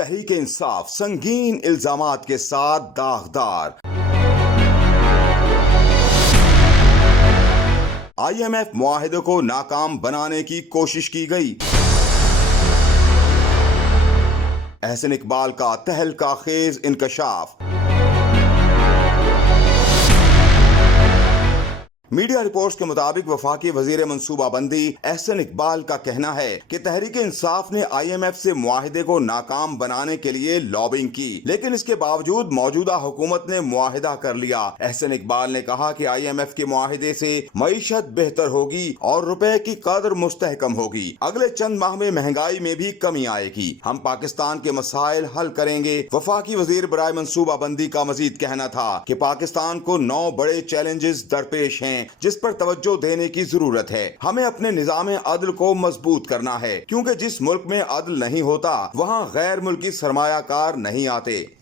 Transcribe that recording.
तहरीक इंसाफ संगीन इल्जामात के साथ दागदार। IMF मुआहिदे को नाकाम बनाने की कोशिश की गई। एहसन इकबाल का तहलका खेज इंकशाफ। मीडिया रिपोर्ट्स के मुताबिक वफाकी वजीर मंसूबाबंदी एहसन इकबाल का कहना है कि तहरीक इंसाफ ने IMF से मुआहिदे को नाकाम बनाने के लिए लॉबिंग की, लेकिन इसके बावजूद मौजूदा हुकूमत ने मुआहिदा कर लिया। एहसन इकबाल ने कहा कि IMF के मुआहिदे से मईशत बेहतर होगी और रुपए की कदर मुस्तहकम होगी। अगले चंद माह में महंगाई में भी कमी आएगी। हम पाकिस्तान के मसाइल हल करेंगे। वफाकी वजीर बराए मंसूबाबंदी का मजीद कहना था कि पाकिस्तान को 9 बड़े चैलेंजेस दरपेश हैं जिस पर तवज्जो देने की जरूरत है। हमें अपने निजाम अदल को मजबूत करना है, क्योंकि जिस मुल्क में अदल नहीं होता वहाँ गैर मुल्की सरमायाकार नहीं आते।